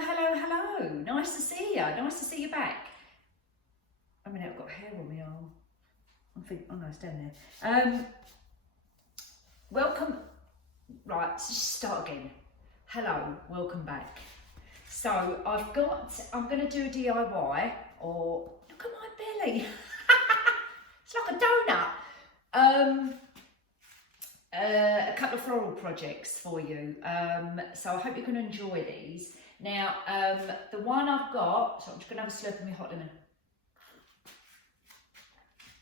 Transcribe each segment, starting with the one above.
hello. Nice to see you. Nice to see you back. I mean, I've got hair on my arm. I think, oh no, it's down there. Welcome. Right, let's just start again. Hello, welcome back. So I'm going to do a DIY, or look at my belly. It's like a donut. A couple of floral projects for you. So I hope you're going to enjoy these. Now, the one I've got, so I'm just going to have a slurp of my hot lemon.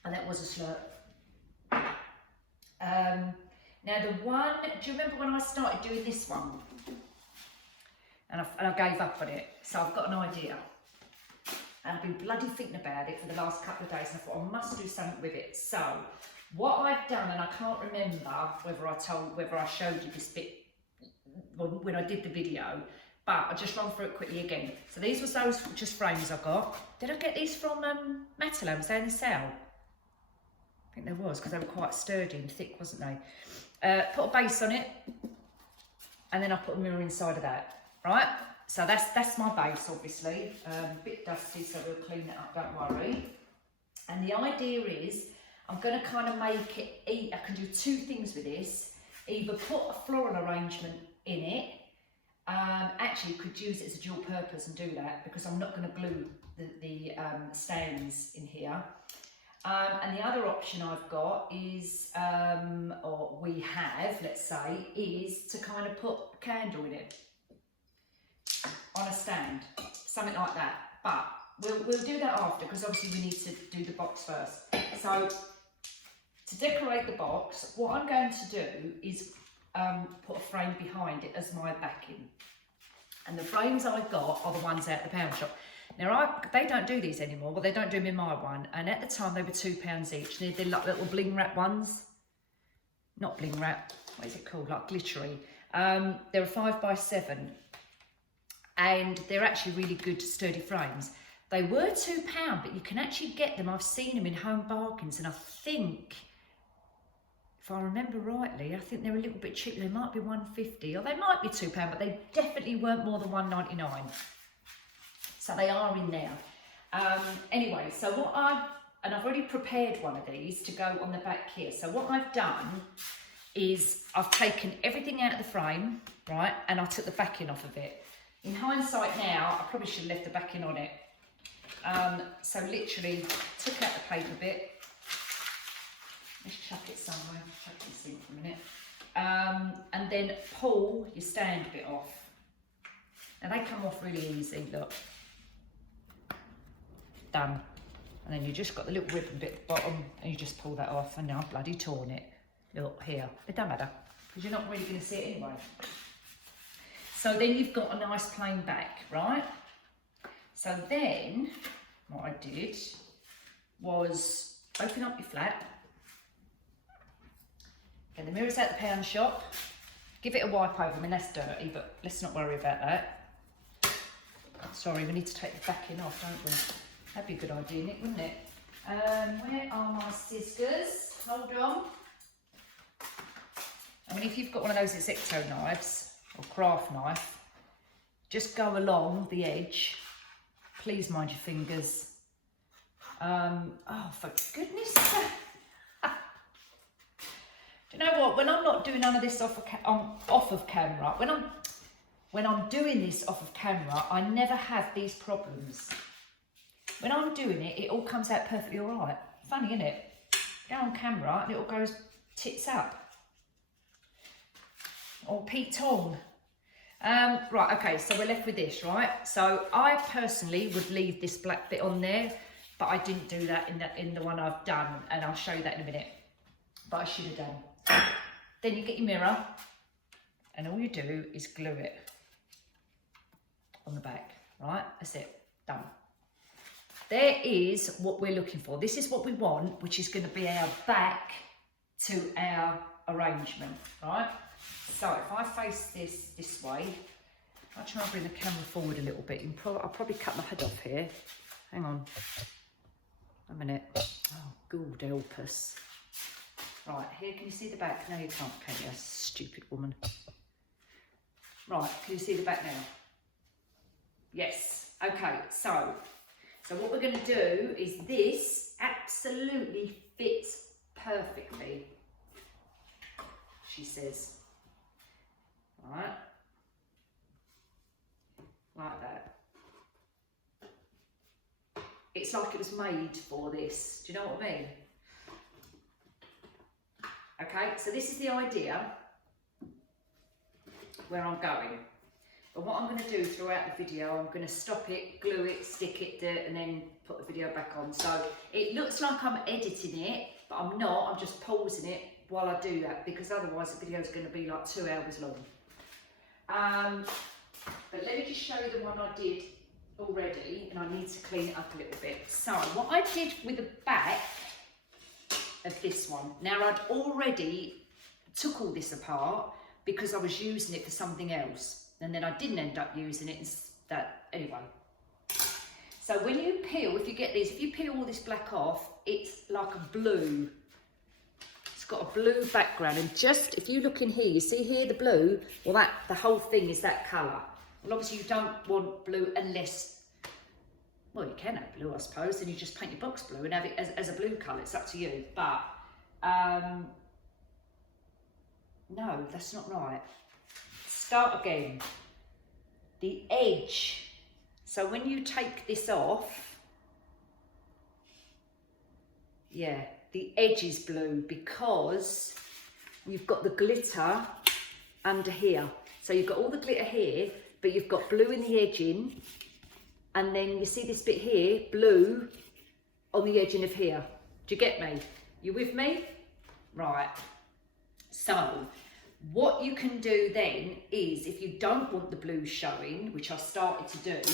And that was a slurp. Now the one, do you remember when I started doing this one? And I gave up on it. So I've got an idea. And I've been bloody thinking about it for the last couple of days. And I thought I must do something with it. So what I've done, and I can't remember whether I showed you this bit when I did the video, but I'll just run through it quickly again. So these were those just frames I got. Did I get these from Matalan? Was they in the sale? I think there was, because they were quite sturdy and thick, wasn't they? Put a base on it, and then I put a mirror inside of that. Right? So that's my base, obviously. A bit dusty, so we'll clean it up, don't worry. And the idea is, I'm going to kind of make it, I can do two things with this. Either put a floral arrangement in it. Actually, could use it as a dual purpose and do that, because I'm not going to glue the stands in here. And the other option I've got is, or we have, let's say, is to kind of put a candle in it on a stand, something like that. But we'll do that after, because obviously we need to do the box first. So to decorate the box, what I'm going to do is put a frame behind it as my backing. And the frames I've got are the ones out at the pound shop. Now, they don't do these anymore. Well, they don't do them in my one. And at the time, they were £2 each. They're like little bling wrap ones. Not bling wrap. What is it called? Like glittery. They're a 5x7. And they're actually really good, sturdy frames. They were £2, but you can actually get them. I've seen them in Home Bargains. And I think, if I remember rightly, I think they're a little bit cheaper. They might be £1.50, or they might be £2, but they definitely weren't more than £1.99. So they are in there. Anyway, so I've already prepared one of these to go on the back here. So what I've done is I've taken everything out of the frame, right? And I took the backing off of it. In hindsight now, I probably should have left the backing on it. So literally took out the paper bit. Let's chuck it somewhere, chuck this in for a minute. And then pull your stand bit off. Now they come off really easy, look. Done. And then you just got the little ribbon bit at the bottom, and you just pull that off, and now I've bloody torn it. Look here. It don't matter, because you're not really going to see it anyway. So then you've got a nice plain back, right? So then what I did was open up your flat. Get the mirrors at the pound shop. Give it a wipe over. I mean, that's dirty, but let's not worry about that. Sorry, we need to take the backing off, don't we? That'd be a good idea, Nick, wouldn't it? Where are my scissors? Hold on. I mean, if you've got one of those X-Acto knives or craft knife, just go along the edge. Please mind your fingers. Oh, for goodness sake. Do you know what? When I'm not doing none of this off of camera, when I'm doing this off of camera, I never have these problems. When I'm doing it, it all comes out perfectly all right. Funny, isn't it? Go on camera and it all goes tits up. Or Pete Tong. Right, okay, so we're left with this, right? So I personally would leave this black bit on there, but I didn't do that in the one I've done, and I'll show you that in a minute. But I should have done. Then you get your mirror, and all you do is glue it on the back, right? That's it, done. There is what we're looking for. This is what we want, which is going to be our back to our arrangement, right? So if I face this way, I'll try and bring the camera forward a little bit. I'll probably cut my head off here. Hang on a minute. Oh, God help us. Right, here, can you see the back? No, you can't, can you? Stupid woman. Right, can you see the back now? Yes. Okay, so what we're going to do is this absolutely fits perfectly, she says. Right, like that. It's like it was made for this. Do you know what I mean? Okay, so this is the idea where I'm going. But what I'm going to do throughout the video, I'm going to stop it, glue it, stick it, and then put the video back on. So it looks like I'm editing it, but I'm not. I'm just pausing it while I do that, because otherwise the video is going to be like 2 hours long. But let me just show you the one I did already, and I need to clean it up a little bit. So what I did with the back of this one, now I'd already took all this apart because I was using it for something else, and then I didn't end up using it anyway. So when you peel, if you get this, if you peel all this black off, it's like a blue. It's got a blue background, and just if you look in here, you see here the blue, well the whole thing is that colour. Well, obviously you don't want blue unless, well, you can have blue, I suppose, and you just paint your box blue and have it as a blue colour. It's up to you. But no, that's not right. Start again. The edge. So when you take this off, yeah, the edge is blue because you've got the glitter under here. So you've got all the glitter here, but you've got blue in the edging, and then you see this bit here, blue on the edging of here. Do you get me? You with me? Right. So what you can do then is, if you don't want the blue showing, which I started to do,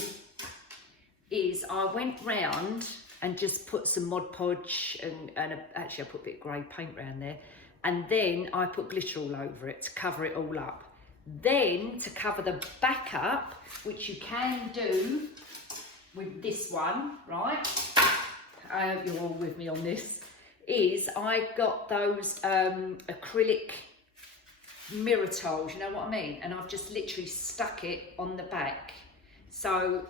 is I went round and just put some Mod Podge and actually I put a bit of grey paint around there, and then I put glitter all over it to cover it all up. Then to cover the back up, which you can do with this one, right? I hope you're all with me on this, is I got those acrylic mirror tiles, you know what I mean? And I've just literally stuck it on the back. So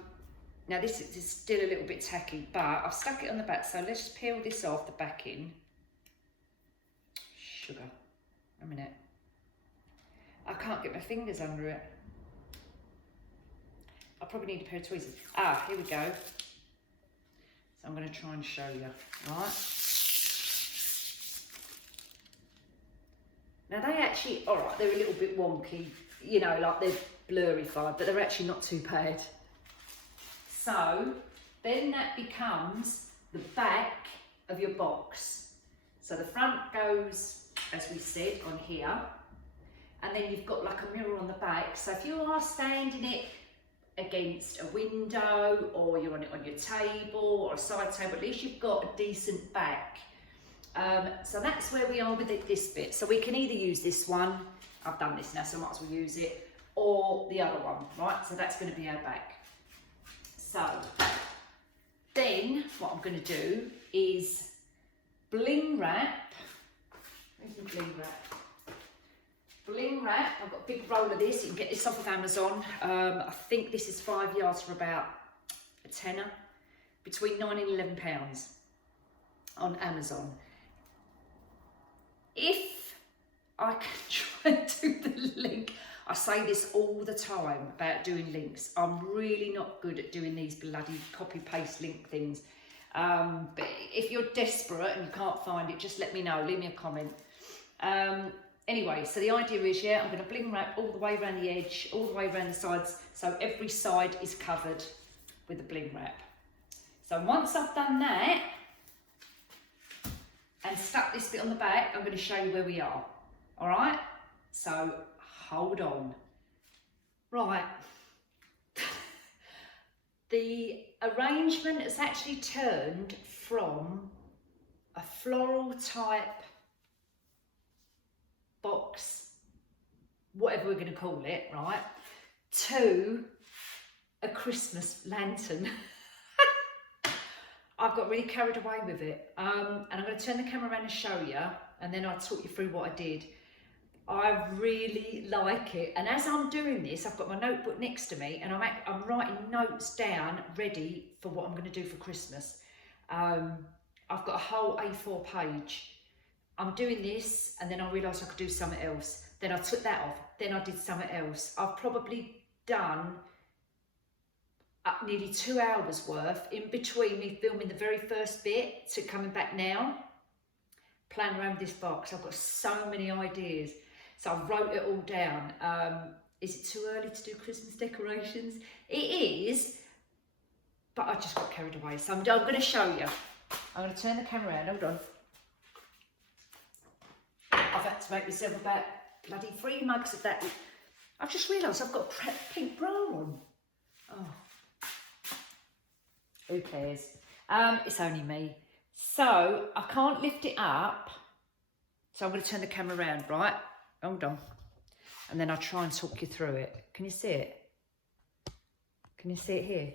now this is still a little bit tacky, but I've stuck it on the back. So let's just peel this off, the backing. Sugar, a minute. I can't get my fingers under it. I probably need a pair of tweezers. Ah, here we go. So I'm going to try and show you, right? Now they actually, all right, they're a little bit wonky, you know, like they're blurrified, but they're actually not too bad. So then that becomes the back of your box. So the front goes, as we said, on here, and then you've got like a mirror on the back. So if you are standing it against a window, or you're on it on your table or a side table, at least you've got a decent back. So that's where we are with this bit. So we can either use this one, I've done this now, so I might as well use it, or the other one, right? So that's going to be our back. So then what I'm going to do is bling wrap. Where's the bling wrap? Bling wrap, I've got a big roll of this. You can get this off of Amazon. I think this is 5 yards for about a tenner, between £9 and £11 on Amazon. If I can try and do the link, I say this all the time about doing links. I'm really not good at doing these bloody copy paste link things. But if you're desperate and you can't find it, just let me know, leave me a comment. Anyway, so the idea is, yeah, I'm going to bling wrap all the way around the edge, all the way around the sides, so every side is covered with the bling wrap. So once I've done that and stuck this bit on the back, I'm going to show you where we are. All right? So hold on. Right. The arrangement has actually turned from a floral type box, whatever we're going to call it, right, to a Christmas lantern. I've got really carried away with it, and I'm going to turn the camera around and show you, and then I'll talk you through what I did. I really like it. And as I'm doing this, I've got my notebook next to me and I'm writing notes down ready for what I'm going to do for Christmas. I've got a whole A4 page. I'm doing this and then I realised I could do something else. Then I took that off. Then I did something else. I've probably done nearly 2 hours worth in between me filming the very first bit to coming back now, playing around with this box. I've got so many ideas. So I wrote it all down. Is it too early to do Christmas decorations? It is, but I just got carried away. So I'm going to show you. I'm going to turn the camera around. Hold on. I've had to make myself about bloody 3 mugs of that. I've just realised I've got a pink bra on. Oh. Who cares? It's only me. So I can't lift it up. So I'm going to turn the camera around, right? Hold on. And then I'll try and talk you through it. Can you see it? Can you see it here?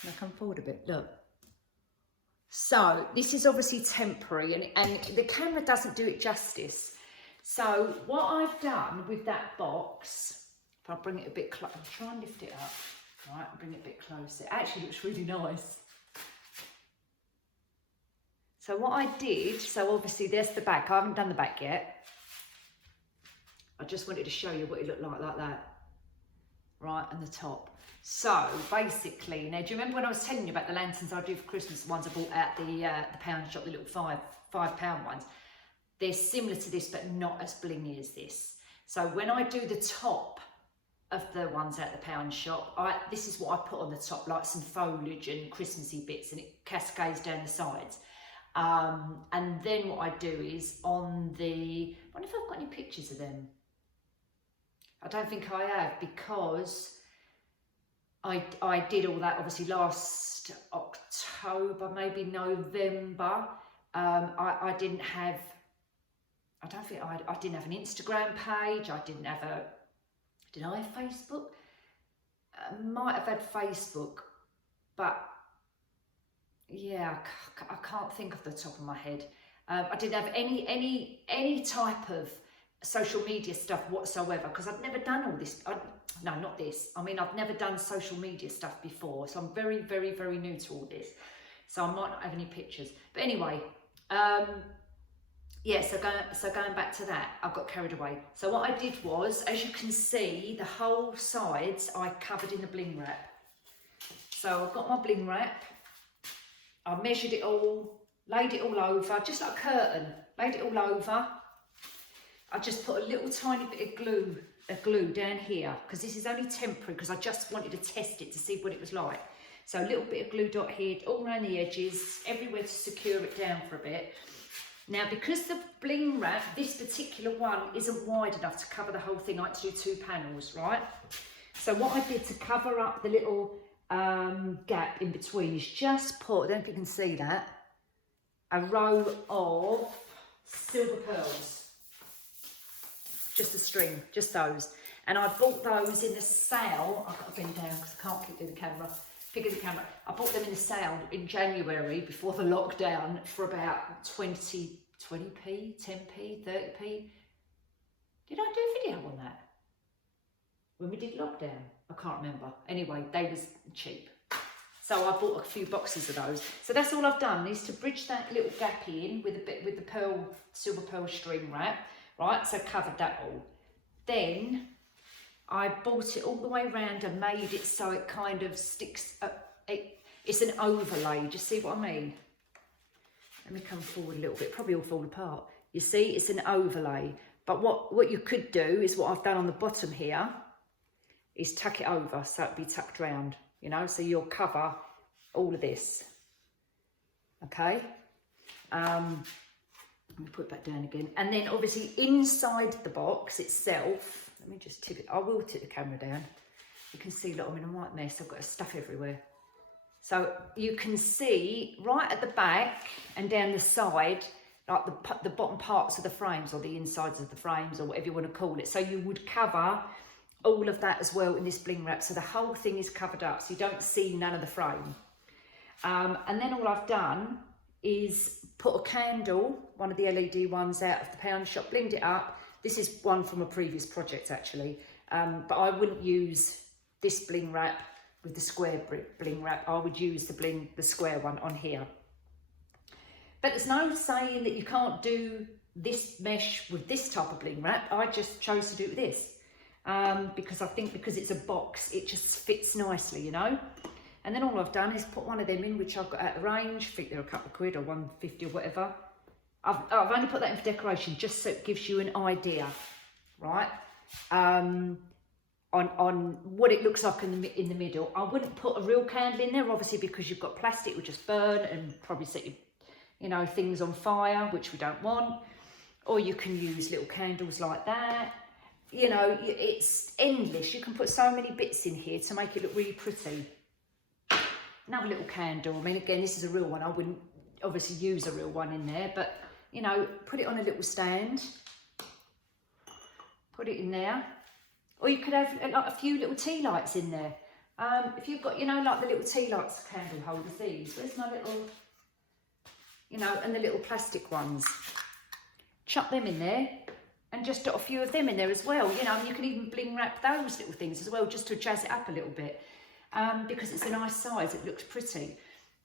Can I come forward a bit? Look. So this is obviously temporary and the camera doesn't do it justice. So what I've done with that box, if I bring it a bit closer, I'll try and lift it up. Right, bring it a bit closer. It actually looks really nice. So what I did, so obviously there's the back. I haven't done the back yet. I just wanted to show you what it looked like that. Right, and the top. So basically, now do you remember when I was telling you about the lanterns I do for Christmas, the ones I bought at the pound shop, the little £5 ones? They're similar to this, but not as blingy as this. So when I do the top of the ones at the pound shop, this is what I put on the top, like some foliage and Christmassy bits, and it cascades down the sides. And then what I do is on the, I wonder if I've got any pictures of them. I don't think I have, because I did all that obviously last October, maybe November. I didn't have, I don't think I didn't have an Instagram page. I didn't have a, did I have Facebook? I might have had Facebook, but yeah, I can't think off the top of my head. I didn't have any type of social media stuff whatsoever, because I'd never done all this. No, not this. I mean, I've never done social media stuff before, so I'm very, very, very new to all this. So I might not have any pictures. But anyway, yeah, so going back to that, I got carried away. So what I did was, as you can see, the whole sides I covered in the bling wrap. So I've got my bling wrap. I measured it all, laid it all over, just like a curtain, laid it all over. I just put a little tiny bit of glue down here, because this is only temporary, because I just wanted to test it to see what it was like. So a little bit of glue dot here, all around the edges, everywhere to secure it down for a bit. Now, because the bling wrap, this particular one isn't wide enough to cover the whole thing, I had to do 2 panels, right? So what I did to cover up the little gap in between is just put, I don't know if you can see that, a row of silver pearls. Just a string, just those. And I bought those in the sale. I've got to bend down because I can't keep doing the camera. Figure the camera. I bought them in the sale in January before the lockdown for about 20p, 10p, 30p. Did I do a video on that? When we did lockdown? I can't remember. Anyway, they was cheap. So I bought a few boxes of those. So that's all I've done, is to bridge that little gap in with the silver pearl string wrap. Right, so covered that all. Then I brought it all the way around and made it so it kind of sticks up. It's an overlay, do you see what I mean? Let me come forward a little bit, probably all fall apart. You see, it's an overlay. But what you could do is what I've done on the bottom here, is tuck it over so it'll be tucked round, you know, so you'll cover all of this, okay? Let me put it back down again. And then obviously inside the box itself, let me just tip it, I will tip the camera down. You can see, look, I'm in a right mess, I've got stuff everywhere. So you can see right at the back and down the side, like the bottom parts of the frames, or the insides of the frames, or whatever you want to call it. So you would cover all of that as well in this bling wrap. So the whole thing is covered up, so you don't see none of the frame. And then all I've done is put a candle, one of the LED ones out of the pound shop, blinged it up. This is one from a previous project actually, but I wouldn't use this bling wrap with the square bling wrap. I would use the square one on here. But there's no saying that you can't do this mesh with this type of bling wrap. I just chose to do it with this because I think because it's a box, it just fits nicely, you know. And then all I've done is put one of them in, which I've got out of range. I think they're a couple of quid or £1.50 or whatever. I've only put that in for decoration just so it gives you an idea, right? On what it looks like in the middle. I wouldn't put a real candle in there, obviously, because you've got plastic, it would just burn and probably set you know, things on fire, which we don't want. Or you can use little candles like that. You know, it's endless. You can put so many bits in here to make it look really pretty. Another little candle. I mean, again, this is a real one. I wouldn't obviously use a real one in there, but, you know, put it on a little stand. Put it in there. Or you could have like a few little tea lights in there. If you've got, you know, like the little tea lights candle holders, these. Where's my little, you know, and the little plastic ones. Chuck them in there and just put a few of them in there as well. You know, and you can even bling wrap those little things as well, just to jazz it up a little bit. Because it's a nice size, it looks pretty.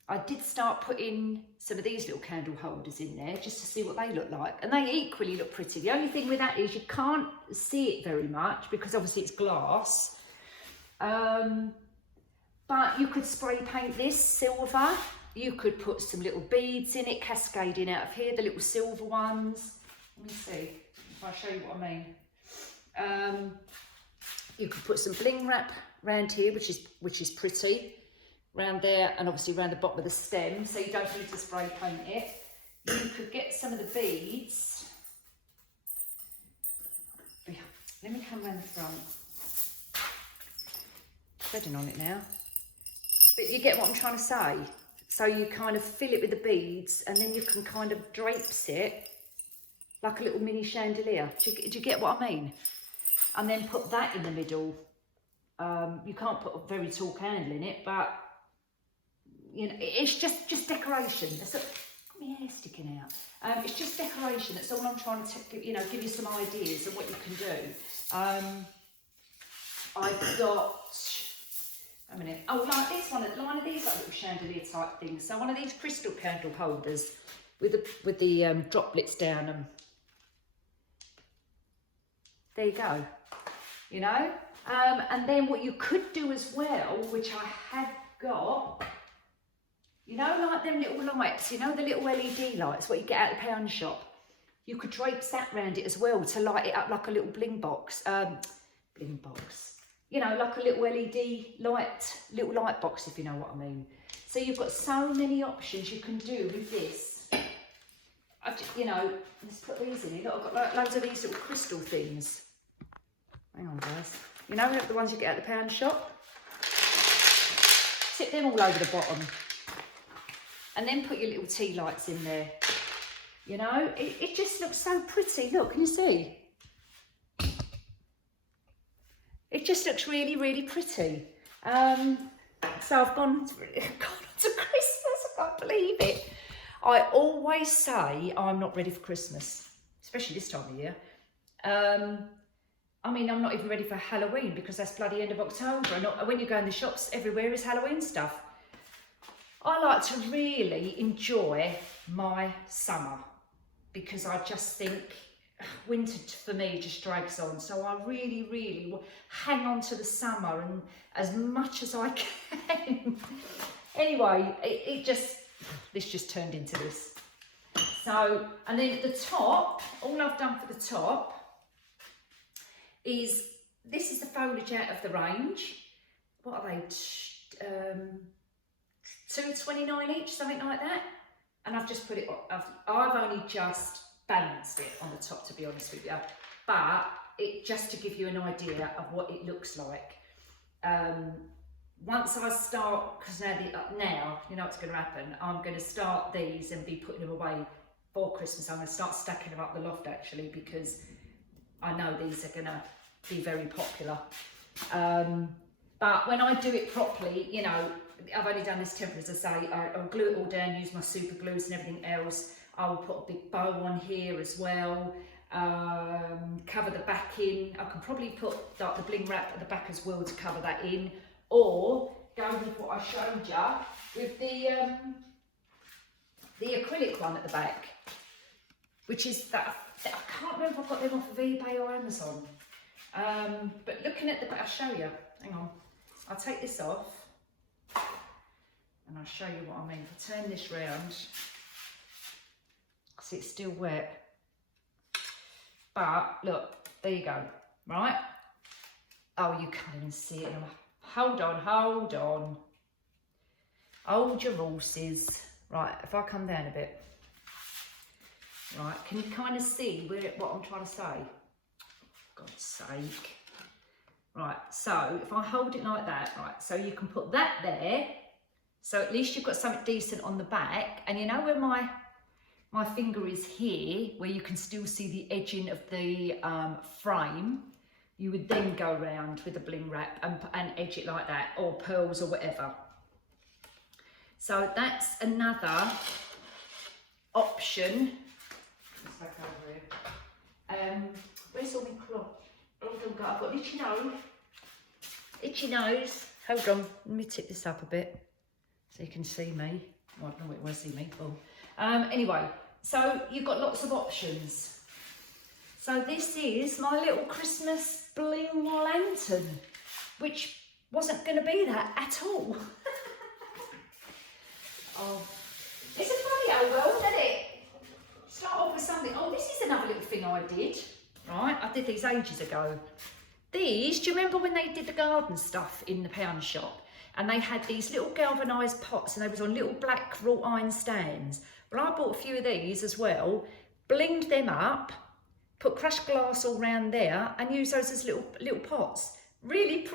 I did start putting some of these little candle holders in there just to see what they look like, and they equally look pretty. The only thing with that is you can't see it very much because obviously it's glass, but you could spray paint this silver. You could put some little beads in it cascading out of here, the little silver ones. Let me see if I show you what I mean. You could put some bling wrap around here, which is pretty, around there, and obviously around the bottom of the stem, so you don't need to spray paint it. You could get some of the beads. Let me come around the front. Threading on it now. But you get what I'm trying to say. So you kind of fill it with the beads, and then you can kind of drapes it like a little mini chandelier. Do you get what I mean? And then put that in the middle. You can't put a very tall candle in it, but you know, it's just decoration. My hair sticking out. It's just decoration. That's all I'm trying to, you know, give you some ideas of what you can do. I've got a minute. Oh, like this one of these like little chandelier type things. So one of these crystal candle holders with the droplets down them. There you go. You know. And then what you could do as well, which I have got, you know, like them little lights, you know, the little LED lights, what you get out of the pound shop. You could drape that around it as well to light it up like a little bling box. You know, like a little LED little light box, if you know what I mean. So you've got so many options you can do with this. You know, let's put these in here. Look, I've got like loads of these little crystal things. Hang on, guys. You know, the ones you get at the pound shop. Tip them all over the bottom. And then put your little tea lights in there. You know, it just looks so pretty. Look, can you see? It just looks really, really pretty. So I've gone to Christmas. I can't believe it. I always say I'm not ready for Christmas, especially this time of year. I mean, I'm not even ready for Halloween because that's bloody end of October. And when you go in the shops, everywhere is Halloween stuff. I like to really enjoy my summer because I just think winter for me just drags on. So I really, really hang on to the summer and as much as I can. Anyway, this just turned into this. So, and then at the top, all I've done for the top is, this is the foliage out of the range. What are they? $2.29 each, something like that. And I've just put it, I've only just balanced it on the top, to be honest with you. But it just to give you an idea of what it looks like. Once I start, because now you know what's going to happen. I'm going to start these and be putting them away for Christmas. I'm going to start stacking them up the loft actually, because I know these are going to be very popular. But when I do it properly, you know, I've only done this temporary, as I say. I'll glue it all down, use my super glues and everything else. I'll put a big bow on here as well. cover the back in. I can probably put like the bling wrap at the back as well to cover that in, or go with what I showed you with the acrylic one at the back, which is that, I can't remember if I've got them off of eBay or Amazon. But looking at the, I'll show you, hang on, I'll take this off and I'll show you what I mean. If I turn this round, see it's still wet, but look, there you go, right? Oh, you can't even see it. Hold on, hold on. Hold your horses. Right, if I come down a bit. Right, can you kind of see what I'm trying to say? For God's sake. Right, so if I hold it like that, right, so you can put that there. So at least you've got something decent on the back. And you know where my finger is here, where you can still see the edging of the frame, you would then go around with a bling wrap and edge it like that, or pearls or whatever. So that's another option. Let's back over here. Where's all my cloth? I've got itchy nose. Itchy nose. Hold on, let me tip this up a bit so you can see me. Well, I don't know it will see me. Oh. Anyway, so you've got lots of options. So this is my little Christmas bling lantern, which wasn't going to be that at all. Oh, it's a funny old world, isn't it? Start off with something. Oh, this is another little thing I did. Right, I did these ages ago. These, do you remember when they did the garden stuff in the pound shop? And they had these little galvanised pots and they was on little black wrought iron stands. Well, I bought a few of these as well, blinged them up, put crushed glass all round there and used those as little pots. Really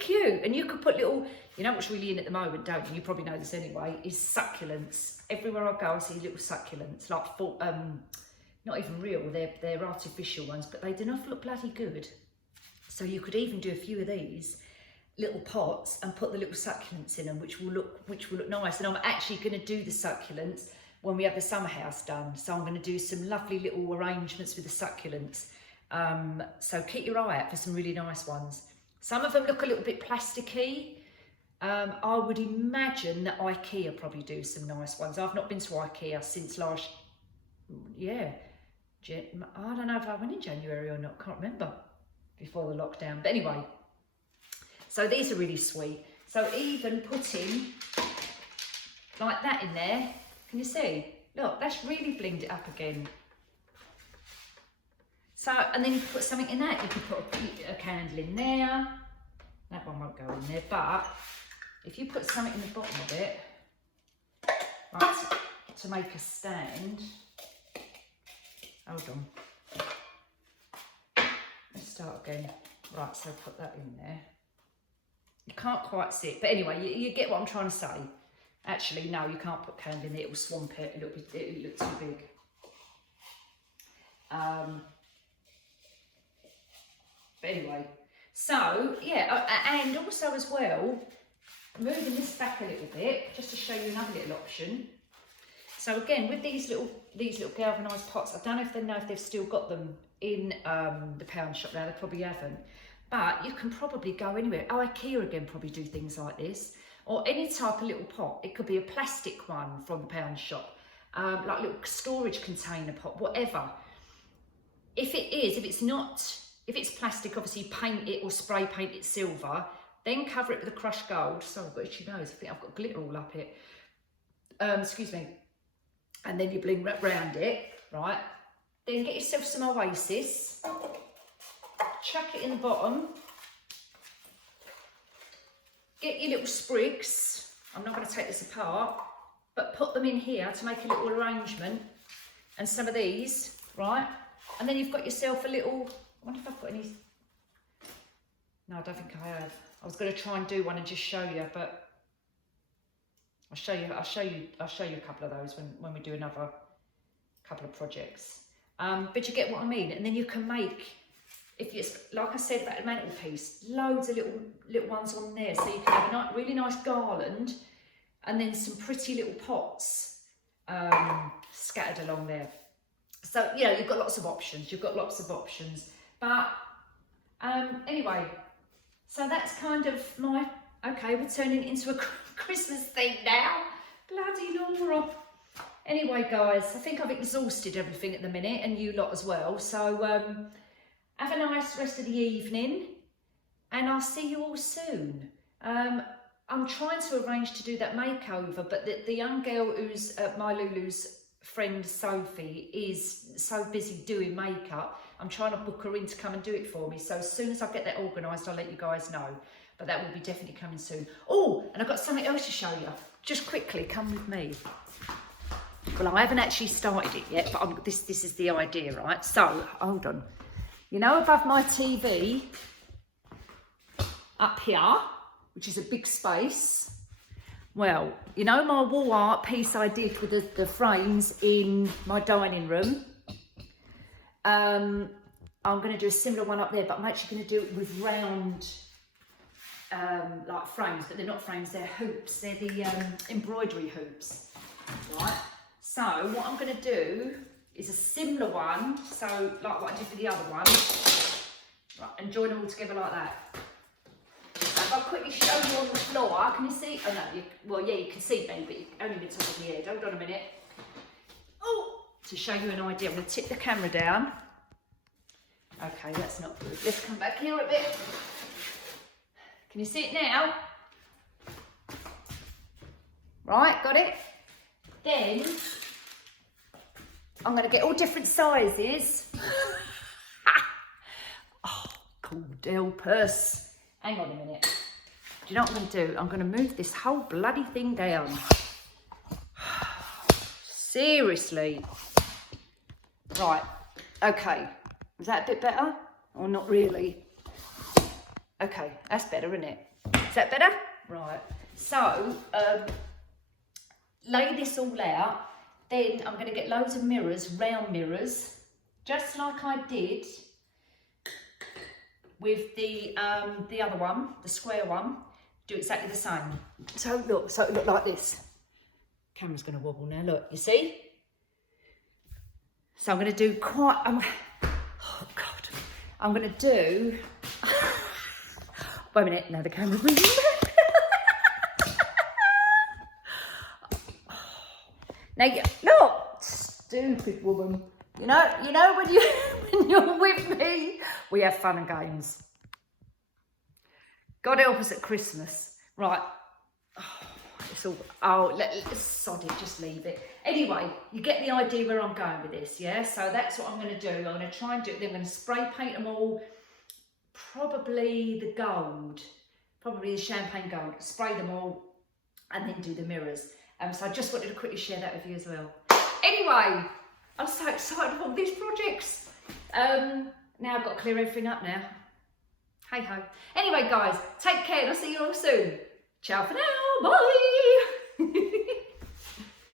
cute. And you could put little, you know what's really in at the moment, don't you? You probably know this anyway, is succulents. Everywhere I go, I see little succulents, like not even real, they're artificial ones, but they do not look bloody good. So you could even do a few of these little pots and put the little succulents in them, which will look nice. And I'm actually going to do the succulents when we have the summer house done. So I'm going to do some lovely little arrangements with the succulents. So keep your eye out for some really nice ones. Some of them look a little bit plasticky. I would imagine that IKEA probably do some nice ones. I've not been to IKEA since last, I don't know if I went in January or not, can't remember, before the lockdown. But anyway, so these are really sweet. So even putting like that in there, can you see? Look, that's really blinged it up again. So, and then you can put something in that. You can put a candle in there. That one won't go in there, but if you put something in the bottom of it, right, to make a stand. Hold on. Let's start again. Right, so put that in there. You can't quite see it, but anyway, you get what I'm trying to say. Actually, no, you can't put candle in there. It will swamp it. It looks too big. But anyway, so yeah, and also as well, moving this back a little bit, just to show you another little option. So again, with these little galvanised pots, I don't know if they've still got them in the pound shop now. They probably haven't. But you can probably go anywhere. Oh, IKEA again probably do things like this. Or any type of little pot. It could be a plastic one from the pound shop. Like a little storage container pot, whatever. If it's plastic, obviously paint it or spray paint it silver. Then cover it with a crushed gold. Sorry, I've got itchy nose. I think I've got glitter all up it. Excuse me. And then you bling wrap round it, right? Then get yourself some Oasis. Chuck it in the bottom. Get your little sprigs. I'm not going to take this apart, but put them in here to make a little arrangement. And some of these, right? And then you've got yourself a little, I wonder if I've got any. No, I don't think I have. I was going to try and do one and just show you, but I'll show you a couple of those when we do another couple of projects. But you get what I mean. And then you can make, if it's like I said about the mantelpiece, loads of little ones on there, so you can have a really nice garland, and then some pretty little pots scattered along there. So, you know, you've got lots of options. But anyway, so that's kind of my, okay, we're turning it into a Christmas thing now. Bloody Laura. Anyway, guys, I think I've exhausted everything at the minute, and you lot as well. So have a nice rest of the evening, and I'll see you all soon. I'm trying to arrange to do that makeover, but the young girl who's my Lulu's friend Sophie is so busy doing makeup. I'm trying to book her in to come and do it for me. So as soon as I get that organised, I'll let you guys know. But that will be definitely coming soon. Oh, and I've got something else to show you. Just quickly, come with me. Well, I haven't actually started it yet, but this is the idea, right? So, hold on. You know, above my TV, up here, which is a big space. Well, you know my wall art piece I did with the frames in my dining room? I'm going to do a similar one up there, but I'm actually going to do it with round, like frames, but they're not frames, they're hoops. They're the embroidery hoops, right? So what I'm going to do is a similar one, so like what I did for the other one, right, and join them all together like that. If I quickly show you on the floor, can you see? Oh no, well yeah, you can see me, but only the top of your head. Hold on a minute. Oh, to show you an idea, I'm going to tip the camera down. Okay, that's not good. Let's come back here a bit. Can you see it now? Right, got it? Then I'm going to get all different sizes. Oh, Cordelpus. Hang on a minute. Do you know what I'm going to do? I'm going to move this whole bloody thing down. Seriously. Right. Okay. Is that a bit better? Or not really? Okay. That's better, isn't it? Is that better? Right. So, lay this all out. Then I'm going to get loads of mirrors, round mirrors, just like I did with the other one, the square one. Do exactly the same. So look, so it look like this. Camera's going to wobble now. Look, you see? So I'm going to do quite. Oh God, I'm going to do. Wait a minute. No, the camera's moving. Now, look, stupid woman. You know when you're with me, we have fun and games. God help us at Christmas. Right. Oh, it's all, let's sod it, just leave it. Anyway, you get the idea where I'm going with this, yeah? So that's what I'm going to do. I'm going to try and do it. Then I'm going to spray paint them all. Probably the gold. Probably the champagne gold. Spray them all and then do the mirrors. So I just wanted to quickly share that with you as well. Anyway, I'm so excited for all these projects. Now I've got to clear everything up now. Hey ho. Anyway, guys, take care and I'll see you all soon. Ciao for now. Bye.